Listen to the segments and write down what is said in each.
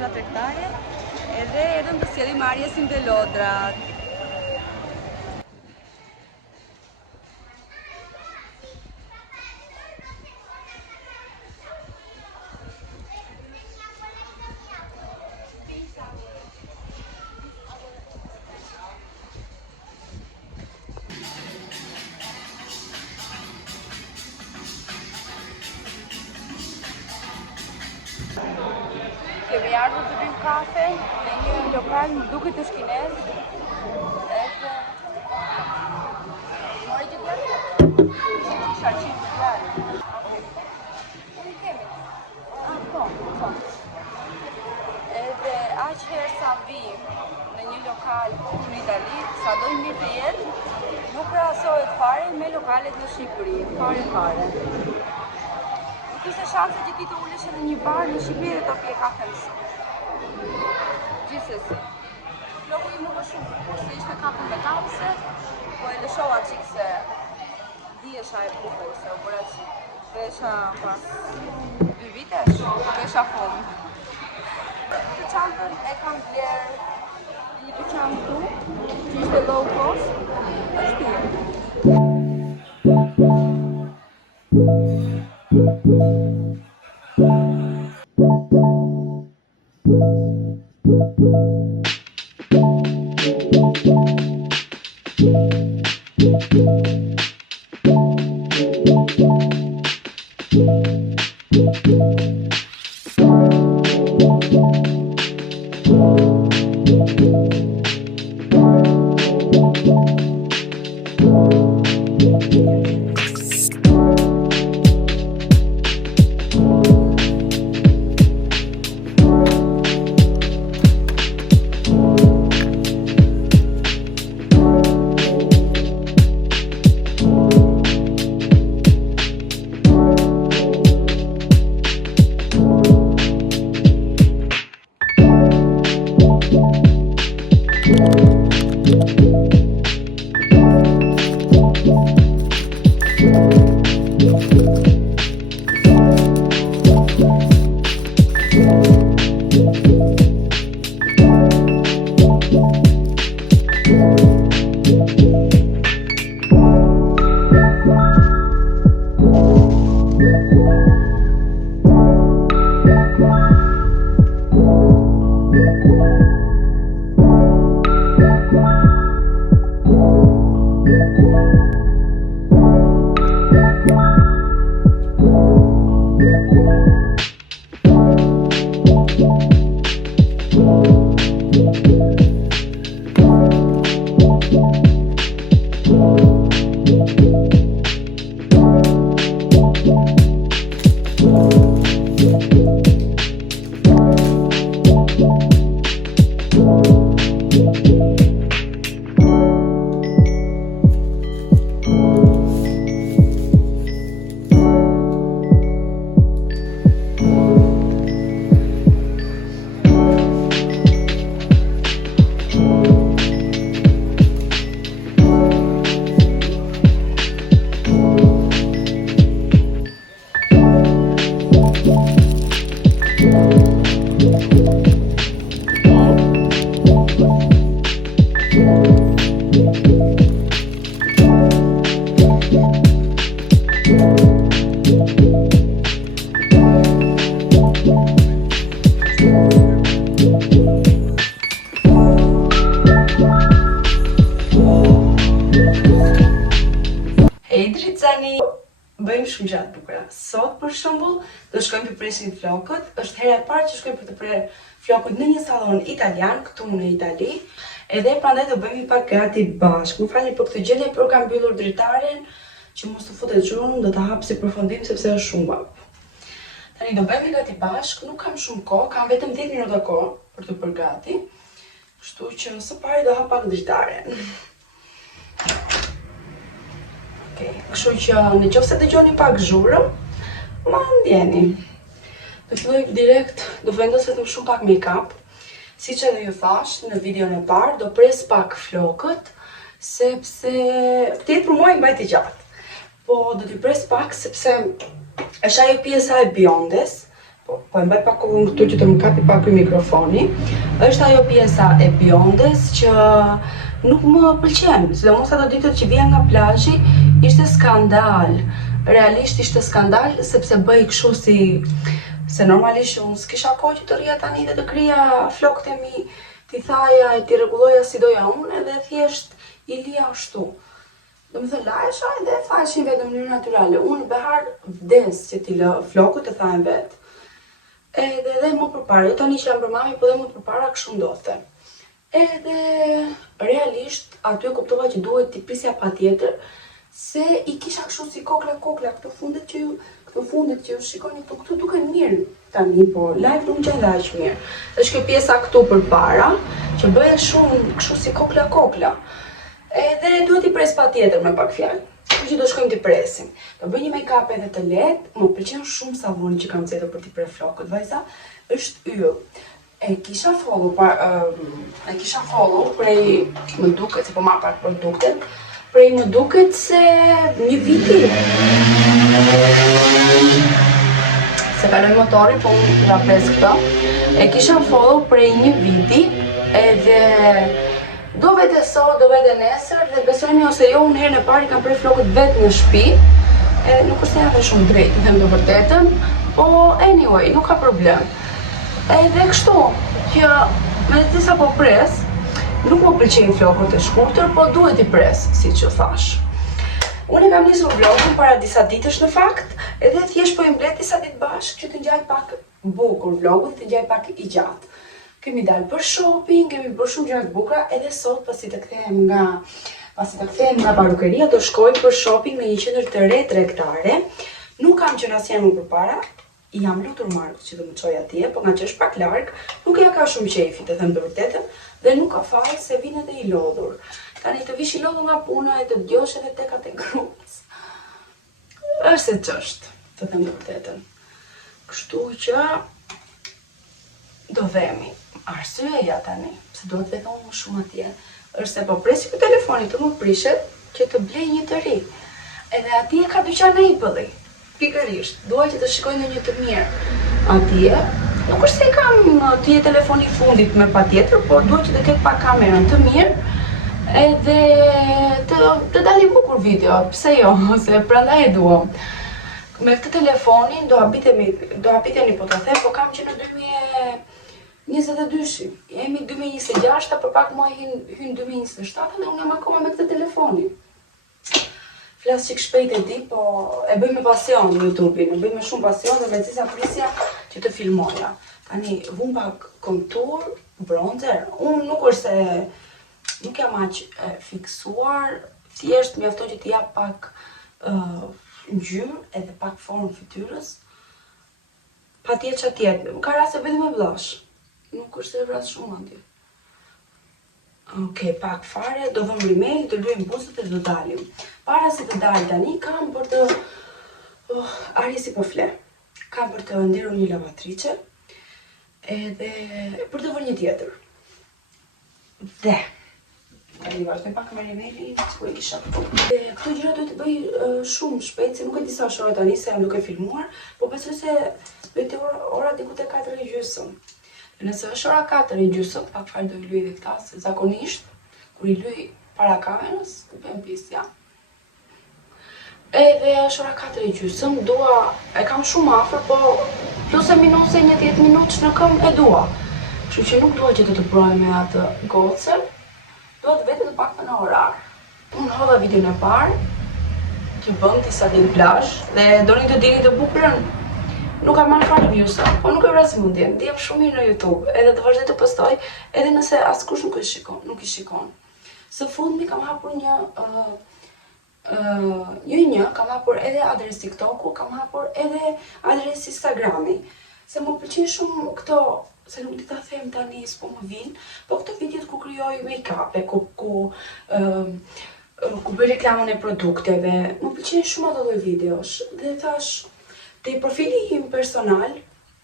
nga tregtare, edhe erdhëm të sjellim Arjesin dhe lodrat. Kemi ardhur të pim kafe në një lokal më duket të shkinez. Edhe mori gjithë janë? Sharqim të janë. Unë kemi. Po. Edhe aq herë sa vim në një lokal në Itali, sa do një të jetë, nuk krahasohet fare me lokalet në Shqipëri, fare. Nuk ishte shanse që ti të ulesh në një bar në Shqipëri dhe të pije kafe në shumë. Gjithsesi, floku im nuk është shumë bukur se ishte kafe me kapse, po e lëshova qik se diesha e bukur se u bëra qik. Vesha pas 2 vitesh, vesha fum. Të qantën e kam blerë një dyqan këtu, që ishte low cost, është tjerë. Bëjmë shumë gjatë bukura. Sot, për shembull, do shkojmë të presim flokët. Është hera e parë që shkojmë për të prerë flokët në një sallon italian këtu në Itali. Edhe prandaj do bëjmë pak gati bashkë. Më falni për këtë gjendje, por kam mbyllur dritaren që mos të futet zhurmë, do ta hap si përfundim sepse është shumë vap. Tani do bëjmë gati bashkë, nuk kam shumë kohë, kam vetëm 10 minuta kohë për të bërë gati. Kështu që së pari do hap pak dritaren. Kështu që në qoftë se dëgjoni pak zhurmë, ma ndjeni. Do filloj direkt, do vendos vetëm shumë pak make-up. Siç edhe ju thash në videon e parë, do pres pak flokët, sepse tjetër për mua i mbajti gjatë. Po do t'i pres pak sepse është ajo pjesa e bjondes, po po e mbaj pak kokën këtu që të më kapi pak ky mikrofoni, është ajo pjesa e bjondes që nuk më pëlqen, sidomos ato ditët që vija nga plazhi, ishte skandal. Realisht ishte skandal sepse bëj kështu se normalisht unë s'kisha kohë që të rrija tani dhe të krija flokët e mi, t'i thaja e t'i rregulloja si doja unë edhe thjesht i lija ashtu. Do më thë lajsha edhe thashin vetë në mënyrë natyrale. Unë behar vdes që t'i lë flokët e thajen vetë. Edhe më përpara, jo tani që jam për mami, po dhe më përpara kështu ndodhte. Edhe realisht aty e kuptova që duhet t'i prisja patjetër, se i kisha kështu si kokla, këto fundet që ju shikoni këtu duken mirë tani, po live nuk gjej aq mirë. Është kjo pjesa këtu përpara, që bëhet shumë kështu si kokla. Edhe duhet i pres patjetër me pak fjalë. Kështu që do shkojmë t'i presim. Do bëj një make-up edhe të lehtë, më pëlqen shumë savoni që kam zgjedhur për t'i prerë flokët. Vajza, është yll. E kisha follow prej, më duket, se po marr pak produktet, prej më duket se një viti. Se kaloj motori, po unë nga pres këto. E kisha follow prej një viti, edhe do vete sot, do vete nesër, dhe besojni ose jo, unë herën e parë kam prerë flokët vetë në shtëpi. Nuk është se janë shumë drejt, të them të vërtetën, po anyway, nuk ka problem. Edhe kështu, që me disa po pres, nuk më pëlqejnë flokët e shkurtër, po duhet i pres, siç që thash. Unë kam nisur vlogun para disa ditësh në fakt, edhe thjesht po i mbledh disa ditë bashkë që të ngjaj pak bukur vlogun, të ngjaj pak i gjatë. Kemi dalë për shopping, kemi bërë shumë gjëra të bukura, edhe sot pasi të kthehem nga parukeria, do shkoj për shopping në një qendër të re tregtare. Nuk kam qenë asnjëherë më përpara, jam lutur Markut që të më çojë atje, po nga që është pak larg, nuk ja ka shumë qefi, të them të vërtetën, dhe nuk ka faj se vin edhe i lodhur. Tani të vish i lodhur nga puna e të djosh edhe tekat e gruas. Është se ç'është, të them të vërtetën. Kështu që do vemi. Arsyeja tani, se duhet vetëm më shumë atje, është se po presi për telefonit të më prishet që të blej një të ri. Edhe atje ka dyqan e Apple-i, pikërisht, dua që të shikoj në një të mirë. Atje, nuk është se kam të jetë telefoni fundit me patjetër, po dua që të ketë pak kamerën të mirë, edhe të dalim bukur video, pse jo, se prandaj e duam. Me këtë telefonin do habiteni po të them, po kam që në 2022, jemi 2026, për pak muaj hynë 2027 dhe unë jam akoma me këtë telefoni. Flas çik shpejt e di, po e bëj me pasion YouTube-in, e bëj me shumë pasion dhe me disa prisja që të filmoja. Tani, vun pak kontur, bronzer, unë nuk është se nuk jam aq fiksuar, thjesht mjafton që t'i jap pak ngjyrë edhe pak formë fytyrës. Patjetër çatjetër, ka raste vetëm me blush. Nuk është se vras shumë atje. Okej, pak fare, do vëm rimel, do luajmë buzët e do dalim. Para se të dalim tani, kam për të... Arje si po fle. Kam për të nderur një lavatrice, edhe për të vërë një tjetër. Dhe... Tani vazhdoj pak me rimelin, që po e kisha. Këto gjëra duhet të bëj shumë shpejt, se nuk e disa shore tani se jam duke filmuar, po besoj se duhet të ora diku te 4:30. Nëse është ora 4:30, pak fare do i luaj edhe këta, se zakonisht, kur i luaj para kamerës, ku bën pisja. Edhe është ora 4:30, e kam shumë afër, po plus e minutës e 10 minutë në këmbë e dua. Kështu që nuk dua që të provaj me atë gocën, dua të vetë të pak në orar. Unë hodha videon e parë, që bëm disa ditë plazh, dhe doni të dini të bukurën. Nuk kam marrë fare views-a, po nuk e vras mundjen. Ndjem shumë mirë në YouTube, edhe të vazhdoj të postoj, edhe nëse askush nuk i shikon. Së fundmi kam hapur kam hapur edhe adres TikTok-u, kam hapur edhe adres Instagrami. Se më pëlqen shumë këto, se nuk di ta them tani, s'po më vin, po këto videot ku krijoj make-up-e, ku bëj reklamën e produkteve, më pëlqen shumë ato lloj videosh. Dhe thash, te profili im personal,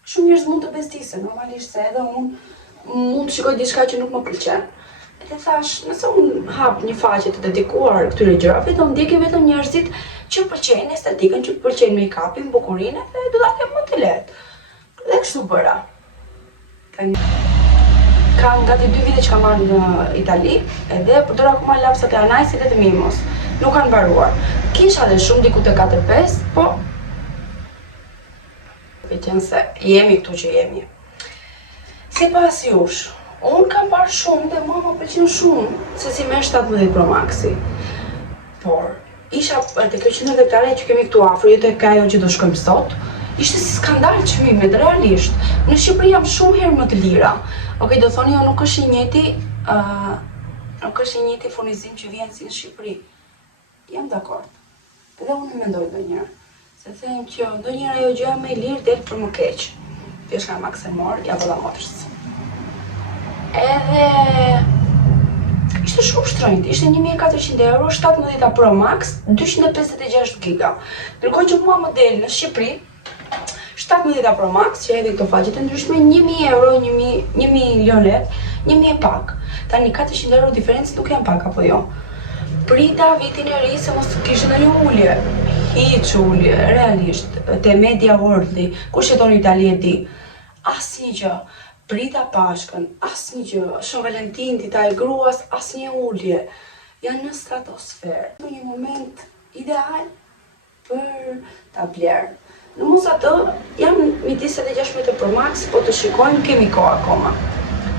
shumë njerëz mund të bezdisen, normalisht se edhe unë mund të shikoj diçka që nuk më pëlqen. Edhe thash, nëse unë hap një faqe të dedikuar këtyre gjërave, do ndjekin vetëm njerëzit që pëlqejnë estetikën, që pëlqejnë make-upin, bukurinë, dhe do ta kem më të lehtë. Dhe kështu bëra. Kam gati 2 vite që kam marrë në Itali, edhe përdor akoma lapsat e Anajsit dhe të Mimos. Nuk kanë mbaruar. Kisha dhe shumë diku te 4-5, po vetëm se jemi këtu që jemi. Sipas jush, unë kam parë shumë dhe mua më pëlqen shumë se si merr 17 Pro Maxi. Por isha te kjo 100 hektare që kemi këtu afër, jo tek ajo që do shkojmë sot. Ishte si skandal çmimet, realisht. Në Shqipëri jam shumë herë më të lira. Okej, do thoni jo nuk është i njëjti, nuk është i njëjti furnizim që vjen si në Shqipëri. Jam dakord. Edhe unë mendoj ndonjëherë. Se them që ndonjëherë ajo gjë më e lirë del për më keq. Thjesht nga maksimor, ja vëlla motërës. Edhe ishte shumë shtrenjtë, ishte 1400 euro, 17 Pro Max, 256 giga. Ndërkohë që mua më del në Shqipëri 17 Pro Max, që edhe këto faqet e ndryshme, 1000 euro, 1 milion lek, 1000 e pak. Tani 400 euro diferencë nuk janë pak apo jo. Prita vitin e ri se mos kishte ndonjë ulje. Hiç ulje, realisht, te Media World, kush jeton në Itali e di. Asnjë gjë. Prita Pashkën, asnjë gjë. Shën Valentin, dita e gruas, asnjë ulje. Janë në stratosferë. Në një moment ideal për ta bler. Në mos atë, jam midis edhe 16 Pro Max, po të shikojmë, kemi kohë akoma.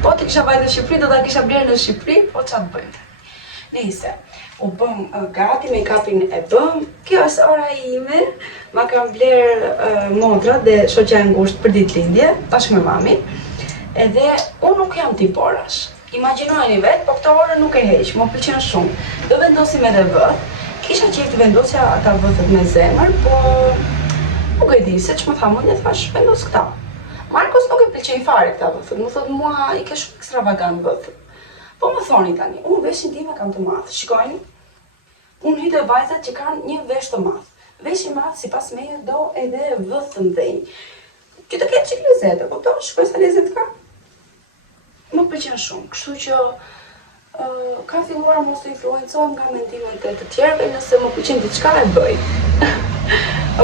Po të kisha vajtë në Shqipëri, do ta kisha blerë në Shqipëri, po çfarë bëjmë? Nëse u bëm gati, make-upin e bëm, kjo është ora ime, ma kam bler montrat dhe shoqja e ngushtë për ditëlindje, bashkë me mami, edhe unë nuk jam tip orash. Imagjinojeni vetë, po këto orë nuk e heq, më pëlqen shumë. Do vendosim edhe vëth, kisha qejf të vendosja ata vëthët me zemër, po nuk e di, se që më tha mund e thash, vendos këta. Markos nuk e pëlqen fare këta vëthët, më thot mua i ke shumë ekstravagant vëthët. Po më thoni tani, unë veshin time kam të madh. Shikojni, unë hyte vajzat që kanë një vesh të madh. Vesh i madh sipas meje do edhe vëth të mdhenj. Që të ketë çik lezete, po to shkoj sa lezet ka. Më pëlqen shumë, kështu që ka filluar mos të influencohem nga mendimet e të tjerëve, nëse më pëlqen diçka e bëj.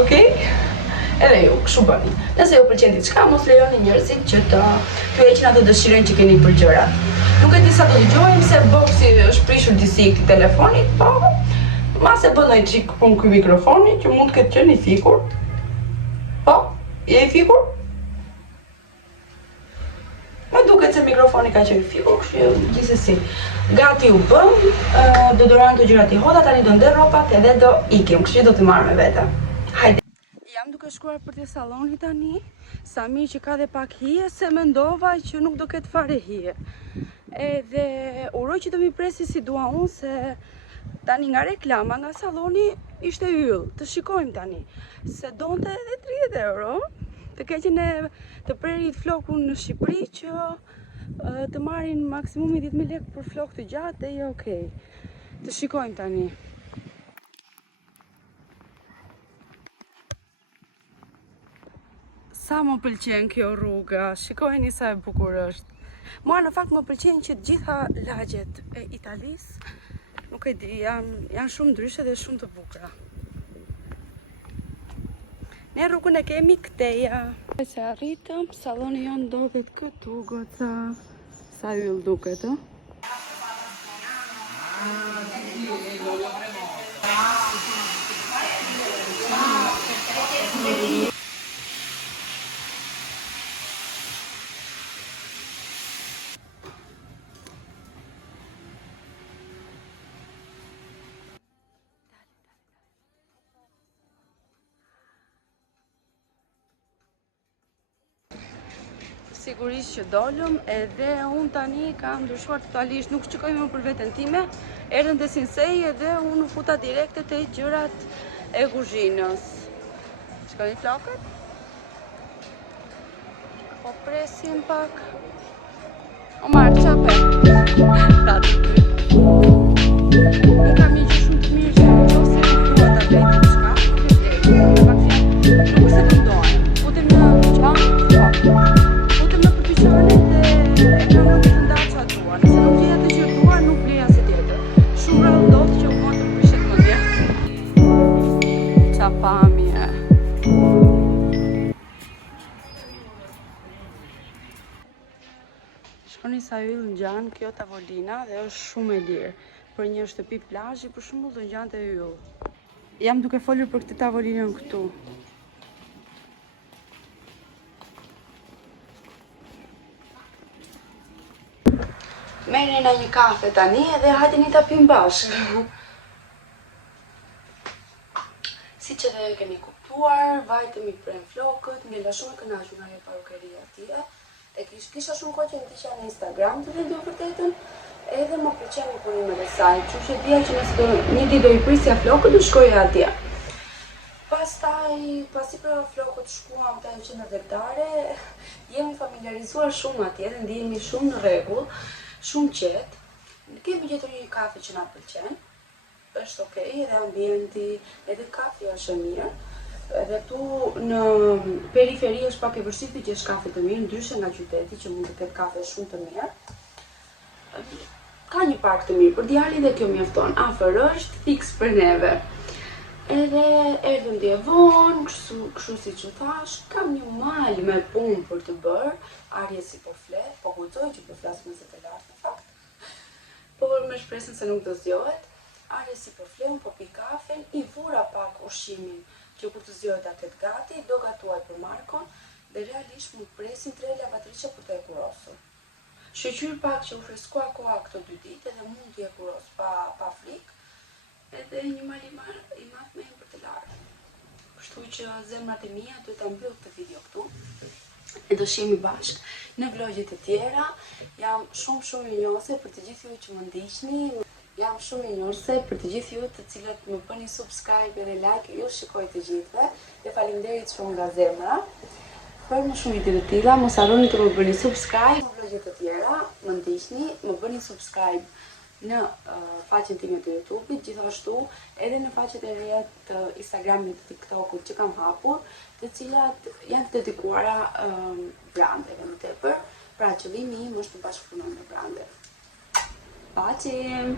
Okej? Edhe ju, kështu bëni. Nëse ju pëlqen diçka, mos lejoni njerëzit që të heqin atë dëshirën që keni për gjërat. Nuk e di sa do dëgjojmë se boksi është prishur disi këtij telefonit, po mas e bën ai çik pun ky mikrofoni që mund të ketë qenë i fikur. Po, je i fikur? Më duket se mikrofoni ka qenë i fikur, kështu gjithsesi. Gati u bëm, deodorant gjërat i hoda, tani do nder rropat edhe do ikim, kështu do të marr me vete. Hajde. Jam duke shkuar për te salloni tani, sa mirë që ka dhe pak hije, se mendova që nuk do ketë fare hije. Edhe uroj që të mi presi si dua unë, se tani nga reklama, nga salloni ishte yll. Të shikojmë tani, se donte edhe 30 euro, të keqen e të prerit flokun në Shqipëri që të marrin maksimumi 10.000 lekë për flok të gjatë dhe je okej. Të shikojmë tani. Sa më pëlqen kjo rruga, shikojeni sa e bukur është. Mua në fakt më pëlqen që të gjitha lagjet e Italisë, nuk e di, janë shumë ndryshe dhe shumë të bukura. Ne rrugën e kemi këteja. Se arritëm, salloni jonë ndodhet këtu, goca. Sa yll duket, ë? Sigurisht që dolëm, edhe unë tani kam ndryshuar totalisht, nuk shikoj më për veten time, erdhën te Sinsei edhe unë u futa direkte te gjërat e kuzhinës. Shikoni flokët? Po presim pak. O marr çape. Unë kam një gjë shumë të mirë që nëse nuk dua ta bëj diçka, nuk se vendohem. Futem në dyqan, Shoni sa yll ngjan kjo tavolina dhe është shumë e lirë. Për një shtëpi plazhi për shembull do ngjante yll. Jam duke folur për këtë tavolinën këtu. Merrni na një kafe tani dhe hajteni ta pim bashkë. Siç edhe keni kuptuar, vajtemi pren flokët, ngella shumë e kënaqur nga ajo parukeria atje. E kisha shumë kohë që në tisha në Instagram të vendoj vërtetën, edhe më pëlqen punimet e saj, kështu që dija që nëse një ditë do i prisja flokët, do shkoja atje. Pasi për flokët shkuam te ajo qendër tregtare, jemi familiarizuar shumë atje dhe ndihemi shumë në rregull, shumë qetë. Kemi gjetur një kafe që na pëlqen. Është okej, edhe ambienti, edhe kafe është mirë. Edhe tu në periferi është pak e vështirë të gjesh kafe të mirë, ndryshe nga qyteti që mund të ketë kafe shumë të mirë. Ka një park të mirë për djalin dhe kjo mjafton. Afër është fiks për neve. Edhe erdhëm dje vonë, kështu siç u thash, kam një mal me punë për të bërë, arje si po flet, po guxoj që po flas me zë të lartë në fakt. Por me shpresën se nuk do zgjohet. Arje si po flet, po pi kafen, i vura pak ushqimin që kur të zgjohet ta ketë gati, do gatuaj për Markon dhe realisht mund presin 3 lavatriçe për të e kurosur. Shqyr pak që u freskua koha këto 2 ditë edhe mund t'i e kuros pa frikë, edhe një mal i mat me për të larë. Kështu që zemrat e mia duhet ta mbyll këtë video këtu. E do shihemi bashkë në vlogjet e tjera. Jam shumë injose për të gjithë ju që më ndiqni. Jam shumë injose për të gjithë ju të cilët më bëni subscribe edhe like, ju shikoj të gjithëve dhe faleminderit shumë nga zemra. Për më shumë video të tilla, mos harroni të më bëni subscribe në vlogjet e tjera, më ndiqni, më bëni subscribe në faqen time të YouTube-it, gjithashtu edhe në faqet e reja të Instagramit dhe TikTokut që kam hapur, të cilat janë të dedikuara brandeve më tepër. Pra qëllimi im është të bashkëpunoj me brande. Paqem!